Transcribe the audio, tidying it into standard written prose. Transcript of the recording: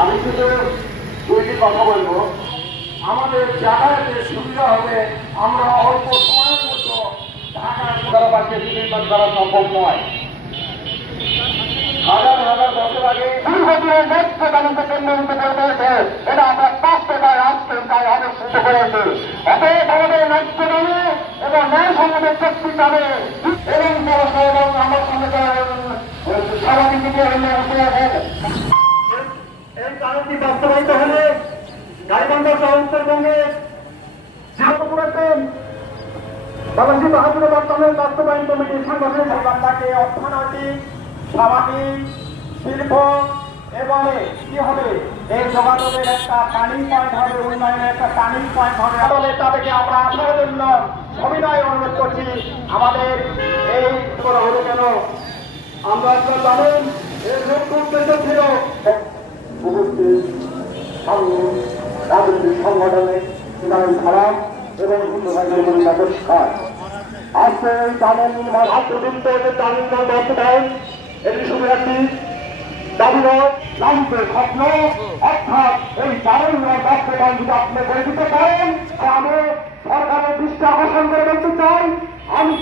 আমি শুধু দুইটি কথা বলবো। আমাদের যাতায়াতের সুবিধা হবে, আমরা অল্প সময়ের মতো ঢাকার পাশে নির্মাণ করা সম্ভব নয়। হাজার হাজার বছর আগে দীর্ঘদিনের ন্যায্য দাবিতে কেন্দ্রিত করেছে, এটা আমরা বাস্তবায় আজকে তাই অনুষ্ঠিত করেছে। অতএব আমাদের ন্যায্য দাবি এবং ন্যায় সমাজের চুক্তি পাবে এবং এবং আমার সঙ্গে সভাপতিকে এই কারণটি বাস্তবায়িত হলে গাইবান্ধা সহ উত্তরবঙ্গে যেহেতু করেছেন বাবাজি বাহাদুর বর্তমানের বাস্তবায়ন কমিটির সাংগঠনিক তাকে অর্থনৈতিক, সামাজিক, শিল্প এবং কি হবে এই যোগাযোগের একটা টার্নিং পয়েন্ট হবে, উন্নয়নের একটা টার্নিং পয়েন্ট হবে। তাহলে তাদেরকে আমরা আসার জন্য সবিনয় অনুরোধ করছি। আমাদের এই করা হলো কেন আমরা আপনারা জানেন এর লক্ষ্য উদ্দেশ্য ছিল উপস্থিত রাজনৈতিক সংগঠনে খারাপ এবং নমস্কার। আজকে এই টানেল নির্মাণ আত্মবিন্দু টানেল বাস্তবায়ন এটি শুধু একটি দাবি নয়, রাজনীতির স্বপ্ন। অর্থাৎ এই টানেল বাস্তবায়ন যদি আপনি করে দিতে পারেন, আমি সরকারের দৃষ্টি আকর্ষণ করে বলতে চাই, আমি